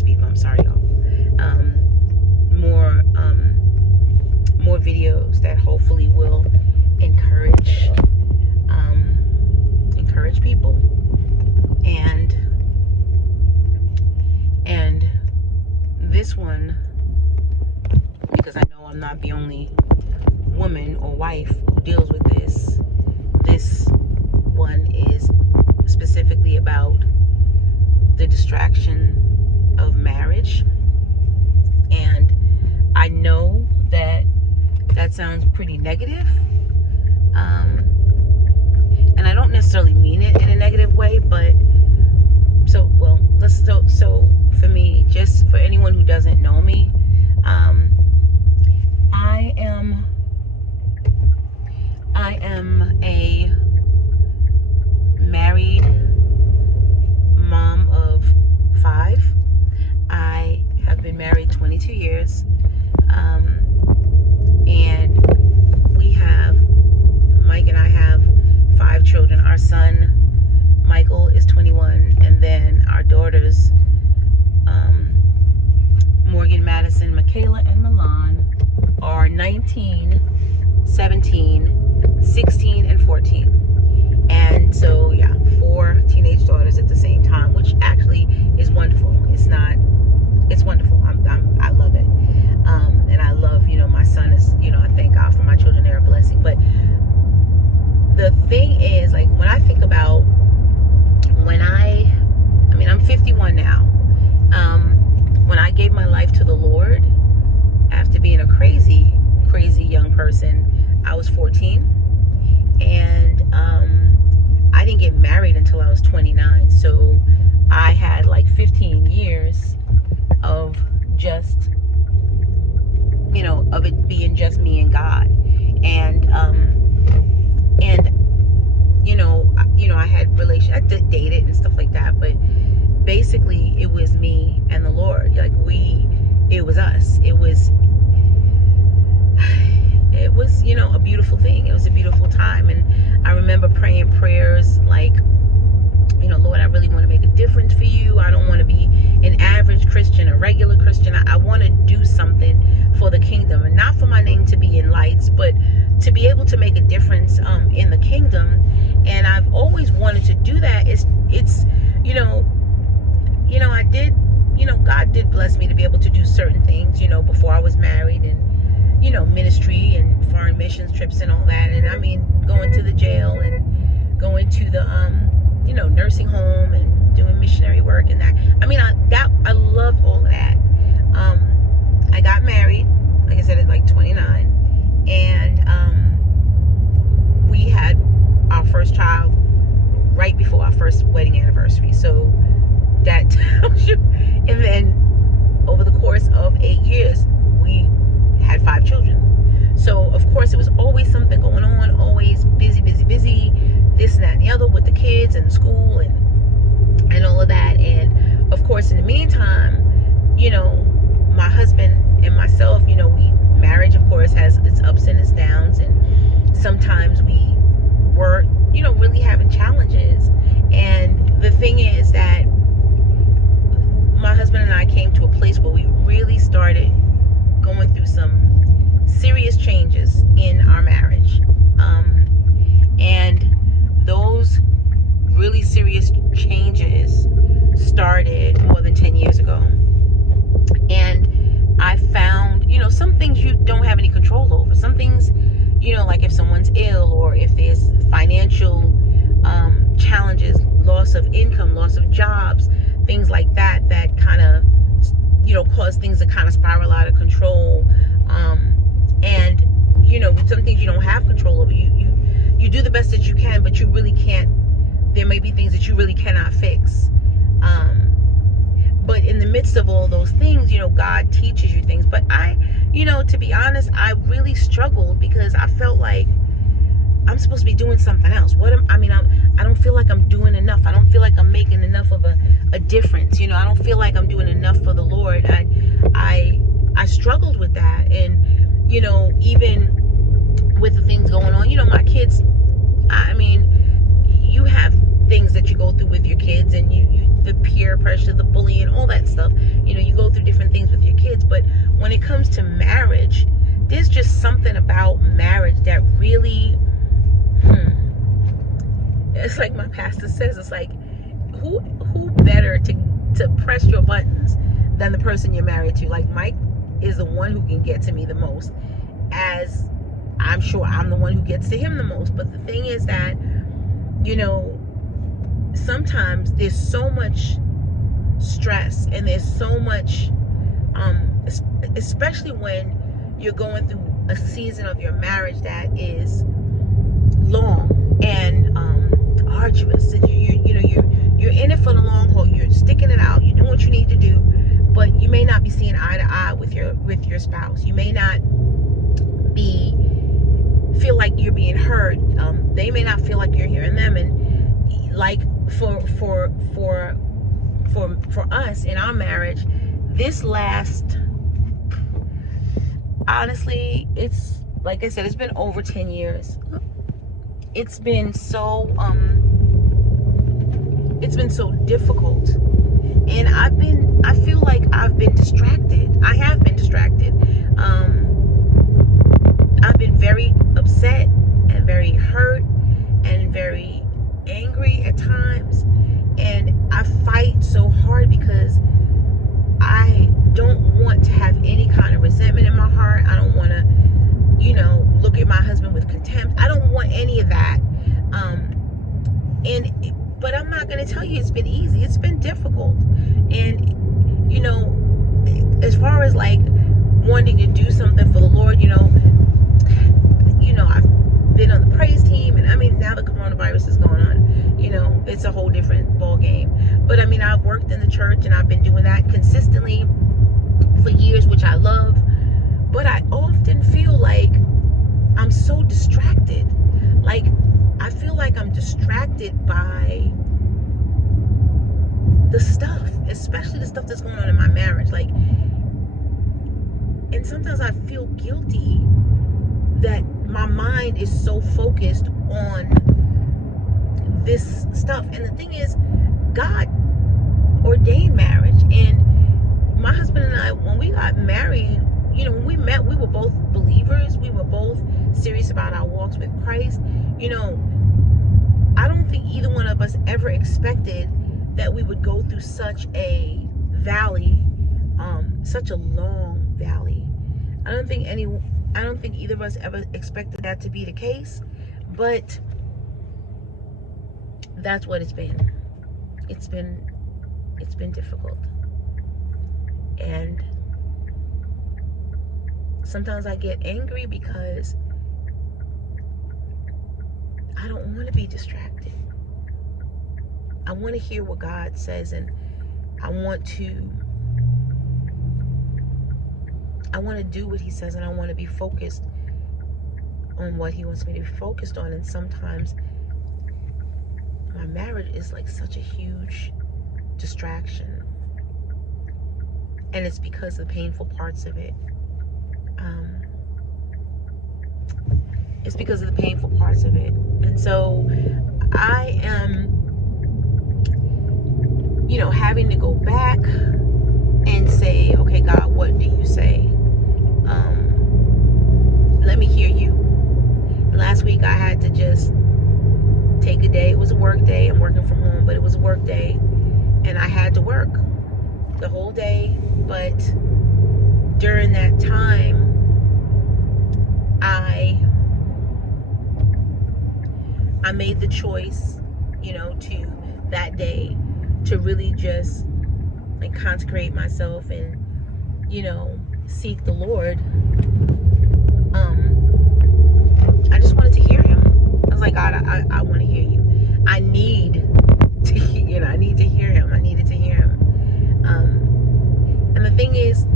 speed bump. Sorry, y'all. More more videos that hopefully will encourage encourage people, and this one, because I know I'm not the only woman or wife who deals with this one is specifically about the distraction of marriage. And I know that sounds pretty negative, and I don't necessarily mean it in a negative way, but so for me, just for anyone who doesn't know me, I am a married mom of 5. I have been married 22 years, and Mike and I have 5 children. Our son Michael is 21, and then our daughters, Morgan, Madison, Michaela, and Milan, are 19, 17, 16, and 14. And so, yeah, 4 teenage daughters at the same time, which actually is wonderful. It's wonderful. I love it. And I love, my son is, I thank God for my children. They're a blessing. But the thing is, like, when I think about I'm 51 now. When I gave my life to the Lord, after being a crazy, crazy young person, I was 14. And I didn't get married until I was 29. So I had like 15 years of just, of it being just me and God. And I had I dated and stuff like that, but basically it was me and the Lord. Like it was us. It was a beautiful thing. It was a beautiful time. And I remember praying prayers like, Lord, I really want to make a difference for you. I don't want to be an average Christian, a regular Christian. I want to do something for the kingdom, and not for my name to be in lights, but to be able to make a difference in the kingdom. And I've always wanted to do that. I did, God did bless me to be able to do certain things, before I was married, and ministry and foreign missions trips and all that. And going to the jail and going to the nursing home and doing missionary work and that. I love all of that. I got married, like I said, at like 29, and we had our first child right before our first wedding anniversary. So that tells you. And then over the course of 8 years, we had 5 children. So of course it was always something going on, always busy, this and that and the other with the kids and school and all of that. And of course, in the meantime, my husband and myself, marriage of course has its ups and its downs, and sometimes we were, really having challenges. And the thing is that my husband and I came to a place where we really started going through some serious changes in our marriage. And those really serious changes started more than 10 years ago. And I found, some things you don't have any control over. Some things, like if someone's ill, or if there's financial challenges, loss of income, loss of jobs, things like that kind of, cause things to kind of spiral out of control. And, some things you don't have control over. You do the best that you can, but you really can't. There may be things that you really cannot fix. But in the midst of all those things, God teaches you things. But to be honest, I really struggled because I felt like I'm supposed to be doing something else. I don't feel like I'm doing enough. I don't feel like I'm making enough of a difference. I don't feel like I'm doing enough for the Lord. I struggled with that. And, even with the things going on, my kids, you have things that you go through with your kids, and the peer pressure, the bullying, all that stuff. You go through different things with your kids. But when it comes to marriage, there's just something about marriage that really, it's like my pastor says, it's like, who better to press your buttons than the person you're married to? Like, Mike is the one who can get to me the most, as I'm sure I'm the one who gets to him the most. But the thing is that, sometimes there's so much stress, and there's so much, especially when you're going through a season of your marriage that is long and arduous, and you're in it for the long haul. You're sticking it out. You're doing what you need to do, but you may not be seeing eye to eye with your spouse. You may not feel like you're being heard. They may not feel like you're hearing them. And like for us in our marriage, this last, honestly, it's like I said, it's been over 10 years. It's been so difficult, and I feel like I've been distracted. I have been distracted. I've been very upset and very hurt and very angry at times, and I fight so hard because I don't want to have any kind of resentment in my heart. I don't want to, look at my husband with contempt. I don't want any of that. But I'm not going to tell you it's been easy. It's been difficult. And, as far as like wanting to do something for the Lord, I've been on the praise team, and I mean, now the coronavirus is going on, it's a whole different ball game. But I mean, I've worked in the church, and I've been doing that consistently for years, which I love. But I often feel like I'm so distracted. Like, I feel like I'm distracted by the stuff, especially the stuff that's going on in my marriage. Like, and sometimes I feel guilty that my mind is so focused on this stuff. And the thing is, God ordained marriage. And my husband and I, when we got married, when we met, we were both believers. We were both serious about our walks with Christ. I don't think either one of us ever expected that we would go through such a valley, such a long valley. I don't think either of us ever expected that to be the case, but that's what it's been. It's been difficult. And sometimes I get angry because I don't want to be distracted. I want to hear what God says, and I want to do what he says, and I want to be focused on what he wants me to be focused on. And sometimes my marriage is like such a huge distraction, and it's because of the painful parts of it. It's because of the painful parts of it. And so I am, having to go back and say, okay, God, what do you say? Let me hear you. Last week I had to just take a day. It was a work day. I'm working from home, but it was a work day, and I had to work the whole day. But during that time, I made the choice, to that day to really just like consecrate myself and, seek the Lord. I just wanted to hear him. I was like, God, I want to hear you. I need to hear him. I needed to hear him. And the thing is,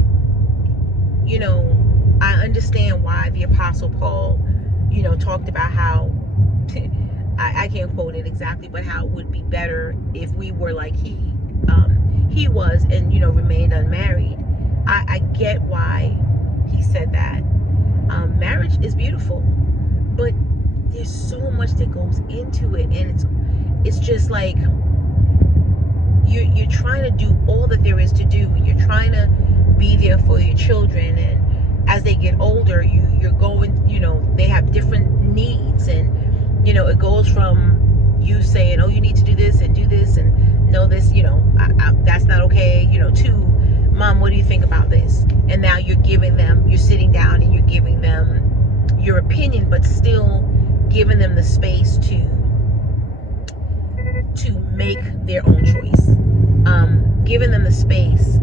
I understand why the Apostle Paul, talked about how, I can't quote it exactly, but how it would be better if we were like he was and, remained unmarried. I get why he said that. Marriage is beautiful, but there's so much that goes into it, and it's just like you're trying to do all that there is to do. You're trying to be there for your children, and as they get older, you're going, they have different needs, and it goes from you saying, oh, you need to do this and no, this, that's not okay, to mom, what do you think about this? And now you're sitting down and you're giving them your opinion, but still giving them the space to make their own choice, giving them the space,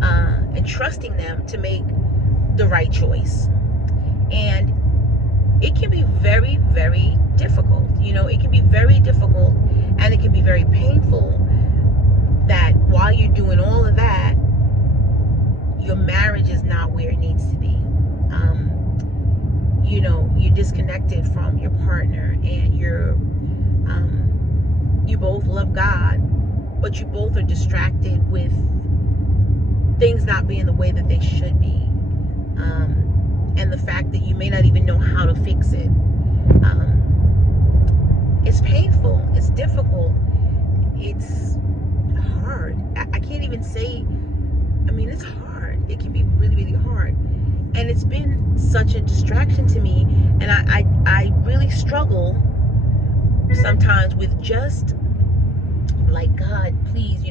and trusting them to make the right choice. And it can be very, very difficult. It can be very difficult, and it can be very painful that while you're doing all of that, your marriage is not where it needs to be. You're disconnected from your partner, and you both love God, but you both are distracted with things not being the way that they should be, and the fact that you may not even know how to fix it. It's painful, it's difficult, it's hard. I can't even say, it's hard. It can be really, really hard, and it's been such a distraction to me, and I really struggle sometimes with just like, God, please,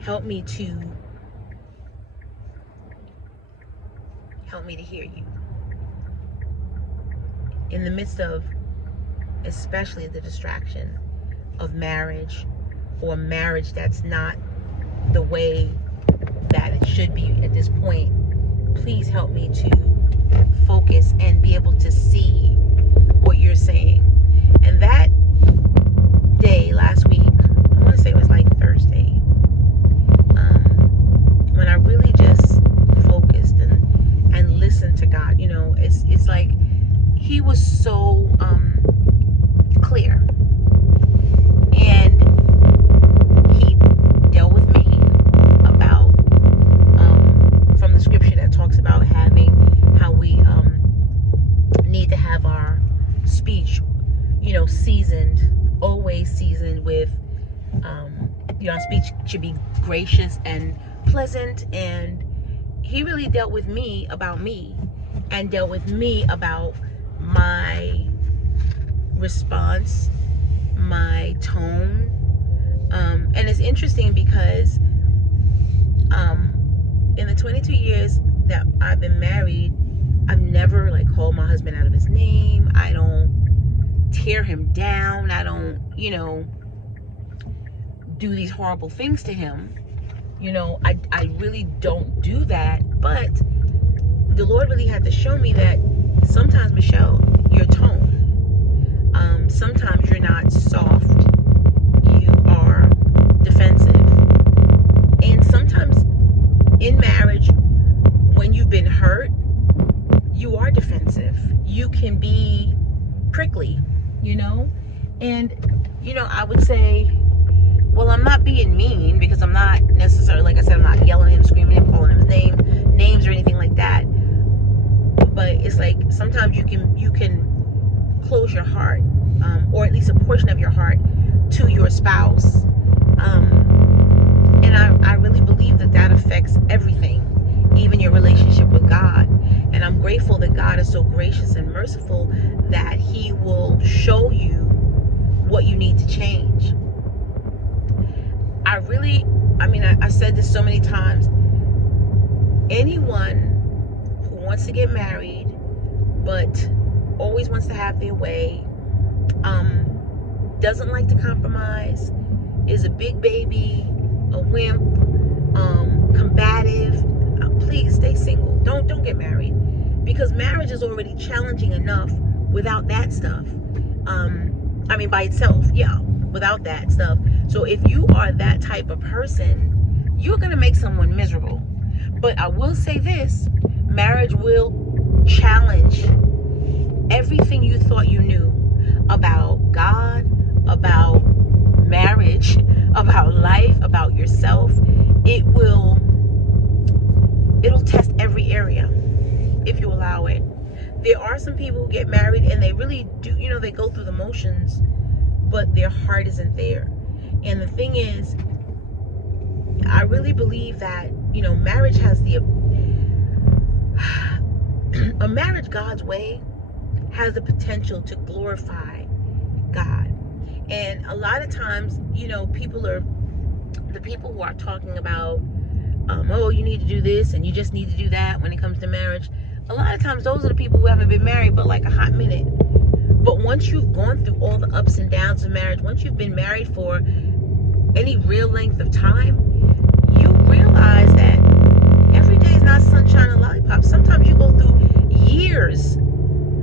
help me to hear you in the midst of, especially the distraction of marriage, or marriage that's not the way that it should be at this point. Please help me to focus and be able to see what you're saying. And that day last week, I want to say it was like Thursday, when I really just focused and listened to God. It's like he was so clear, and he dealt with me about from the scripture that talks about how we need to have our speech seasoned, always seasoned with our speech should be gracious and pleasant. And he really dealt with me about me, and dealt with me about my response, my tone. And it's interesting because in the 22 years that I've been married, I've never called my husband out of his name. I don't tear him down. I don't, do these horrible things to him. I really don't do that. But the Lord really had to show me that sometimes, Michelle, your tone, sometimes you're not soft, you are defensive. And sometimes in marriage, when you've been hurt, you are defensive. You can be prickly, and I would say, well, I'm not being mean, because I'm not necessarily, like I said, I'm not yelling at him, screaming at him, calling him names or anything like that. But it's like sometimes you can close your heart, or at least a portion of your heart, to your spouse, and I really believe that affects everything, even your relationship with God. And I'm grateful that God is so gracious and merciful that he will show you what you need to change. I said this so many times. Anyone who wants to get married but always wants to have their way, doesn't like to compromise, is a big baby, a wimp, combative, please stay single. Don't get married, because marriage is already challenging enough without that stuff. By itself, yeah, without that stuff. So if you are that type of person, you're gonna make someone miserable. But I will say this: marriage will challenge everything you thought you knew about God, about marriage, about life, about yourself. It'll test every area if you allow it. There are some people who get married and they really do, they go through the motions, but their heart isn't there. And the thing is, I really believe that, marriage has a marriage God's way has the potential to glorify God. And a lot of times, the people who are talking about, oh, you need to do this and you just need to do that when it comes to marriage. A lot of times those are the people who haven't been married but like a hot minute. But once you've gone through all the ups and downs of marriage, once you've been married for any real length of time, you realize that every day is not sunshine and lollipops. Sometimes you go through years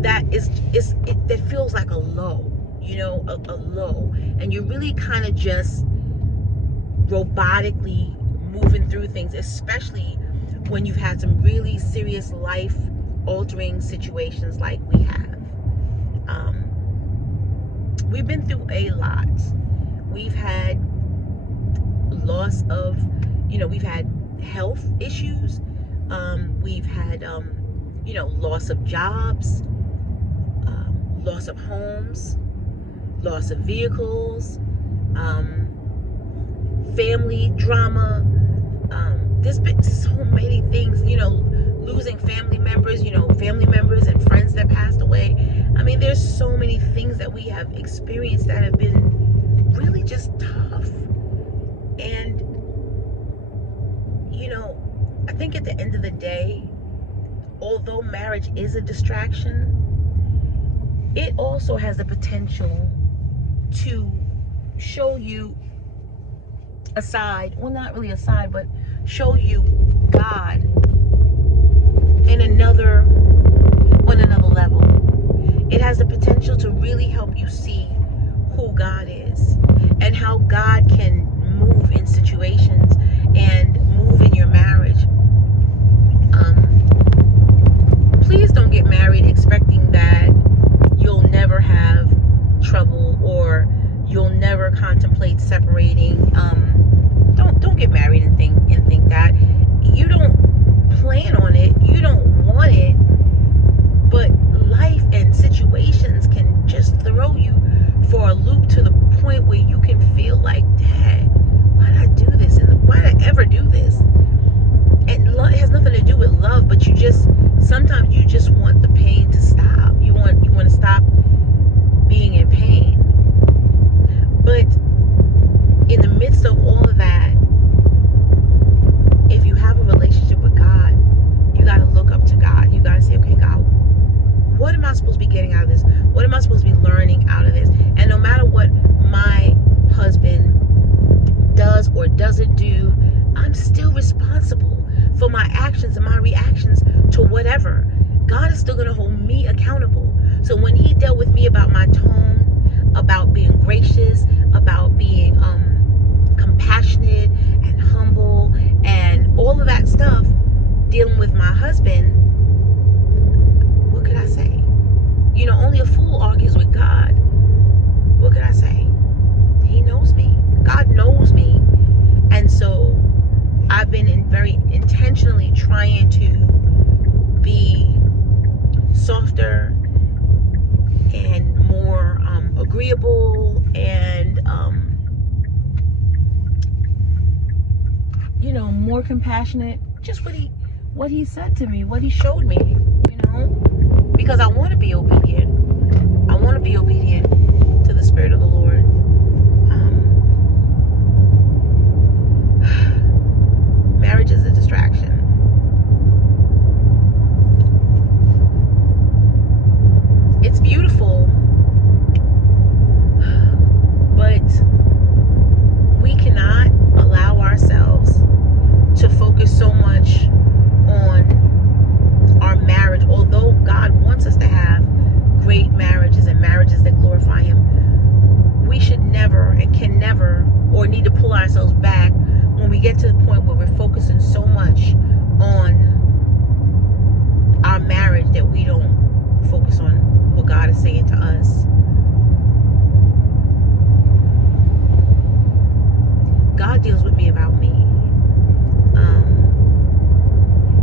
that that feels like a low, a low, and you're really kind of just robotically moving through things, especially when you've had some really serious life altering situations like we have. We've been through a lot. We've had loss of, we've had health issues. We've had, loss of jobs, loss of homes, loss of vehicles, family drama. There's been so many things, losing family members, family members and friends that passed away. I mean, there's so many things that we have experienced that have been really just tough. And, I think at the end of the day, although marriage is a distraction, it also has the potential to show you a side, well, not really a side, but show you God on another level. It has the potential to really help you see who God is and how God can move in situations and move in your marriage. Please don't get married expecting that you'll never have trouble or you'll never contemplate separating. Don't get married and think that. You don't plan on it, you don't want it, but life and situations can just throw you for a loop to the point where you can feel like, Dad, why did I do this? And why did I ever do this? And it has nothing to do with love, but sometimes you just want the pain to stop. You want to stop being in pain. But in the midst of all of that, if you have a relationship with God, you got to look up to God. You got to say, okay, God, what am I supposed to be getting out of this? What am I supposed to be learning out of this? And no matter what my husband does or doesn't do, I'm still responsible for my actions and my reactions to whatever. God is still going to hold me accountable. So when he dealt with me about my tone, about being gracious, about being compassionate and humble and all of that stuff, dealing with my husband, what could I say? Only a fool argues with God. What could I say? He knows me. God knows me. And so I've been very intentionally trying to be softer and more agreeable and more compassionate. Just what he said to me, what he showed me, because I want to be obedient. I want to be obedient to the Spirit of the Lord. Marriage is a distraction. It's beautiful, but we cannot allow ourselves to focus so much on our marriage. Although God wants us to have great marriages and marriages that glorify him, we should never and can never or need to pull ourselves back when we get to the point where we're focusing so much on our marriage that we don't focus on what God is saying to us. God deals with me about me.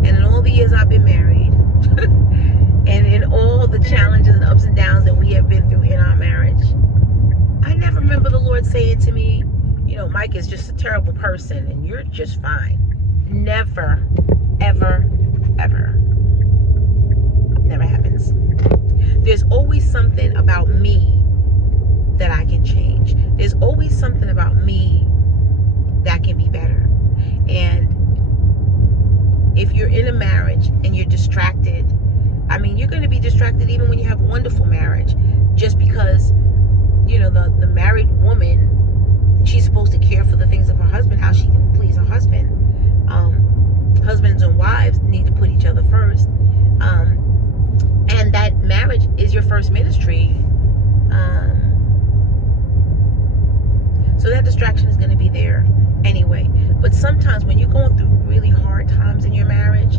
And in all the years I've been married, and in all all the challenges and ups and downs that we have been through in our marriage, I never remember the Lord saying to me, Mike is just a terrible person and you're just fine. Never, ever, ever. Never happens. There's always something about me that I can change. There's always something about me that can be better. And if you're in a marriage and you're distracted, you're going to be distracted even when you have a wonderful marriage, just because the married woman, she's supposed to care for the things of her husband, how she can please her husband. Husbands and wives need to put each other first, and that marriage is your first ministry. So that distraction is going to be there anyway. But sometimes when you're going through really hard times in your marriage,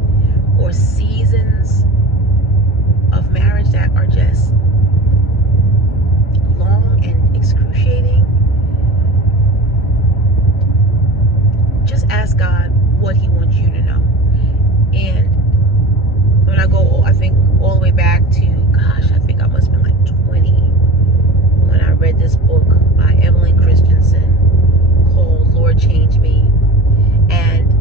or seasons of marriage that are just long and excruciating, just ask God what he wants you to know. And when I go, I think all the way back to, I think I must have been like 20 when I read this book by Evelyn Christensen called Lord Change Me. And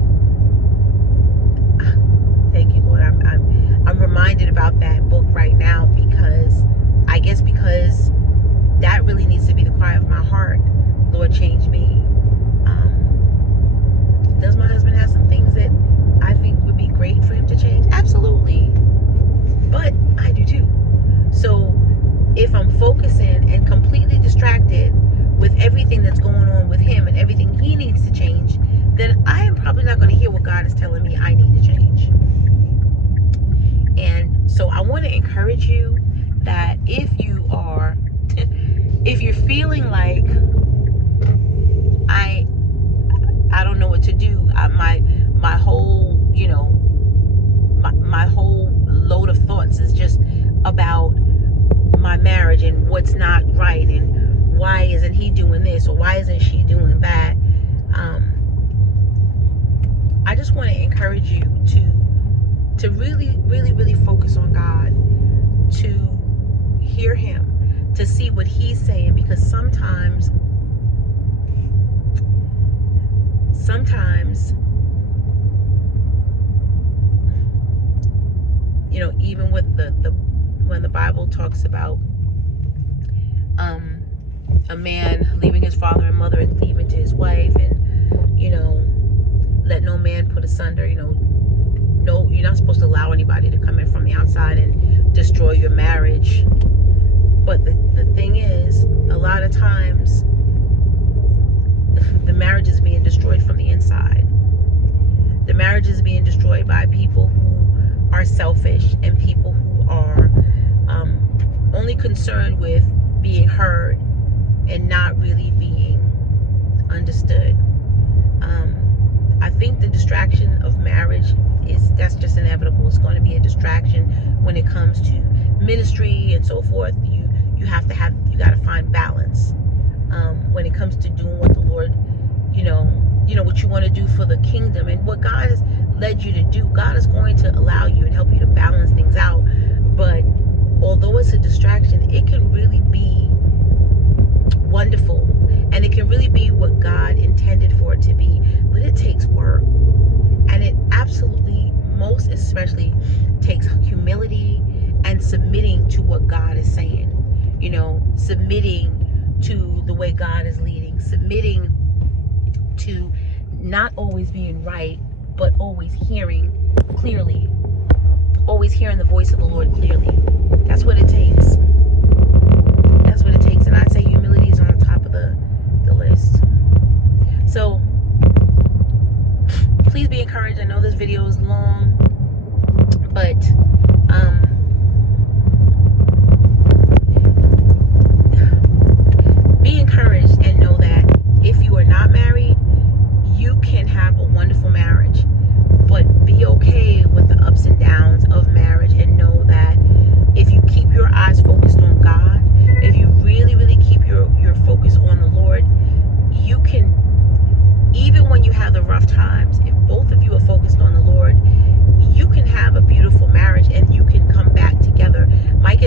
thank you, Lord. I'm reminded about that book right now, because that really needs to be the cry of my heart. Lord, change me. Does my husband have some things that I think would be great for him to change? Absolutely. But I do too. So if I'm focusing and completely distracted with everything that's going on with him and everything he needs to change, then I am probably not going to hear what God is telling me I need to change. And so I want to encourage you that if you're feeling like I don't know what to do, my whole my whole load of thoughts is just about my marriage and what's not right, and why isn't he doing this, or why isn't she doing that. I just want to encourage you to really, really, really focus on God, to hear him, to see what he's saying, because sometimes even with when the Bible talks about a man leaving his father and mother and cleaving to his wife, and let no man put asunder, no, you're not supposed to allow anybody to come in from the outside and destroy your marriage. But the thing is, a lot of times the marriage is being destroyed from the inside. The marriage is being destroyed by people who are selfish and people who are only concerned with being heard and not really being understood. I think the distraction of marriage that's just inevitable. It's going to be a distraction when it comes to ministry and so forth. You got to find balance when it comes to doing what the Lord, what you want to do for the kingdom and what God has led you to do. God is going to allow you and help you to balance things out. But although it's a distraction, it can really be wonderful, and it can really be what God intended for it to be. But it takes work, and it absolutely, most especially, takes humility and submitting to what God is saying. Submitting to the way God is leading, submitting to not always being right, but always hearing clearly, always hearing the voice of the Lord clearly. That's what it takes. That's what it takes. And I'd say humility is on the top of the list. So please be encouraged. I know this video is long, but be encouraged and know that if you are not married, you can have a wonderful marriage, but be okay with the ups and downs of marriage, and know that if you keep your eyes focused on God, if you really, really keep your focus on the Lord, you can, even when you have the rough times, if both of you are focused on the Lord, you can have a beautiful marriage and you can come back together. Mike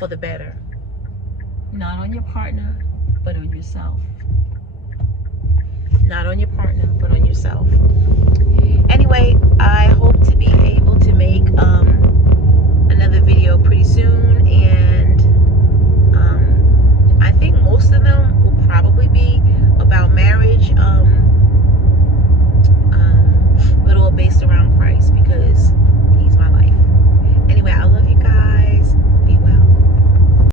for the better. Not on your partner, but on yourself. Not on your partner, but on yourself. Anyway, I hope to be able to make another video pretty soon, and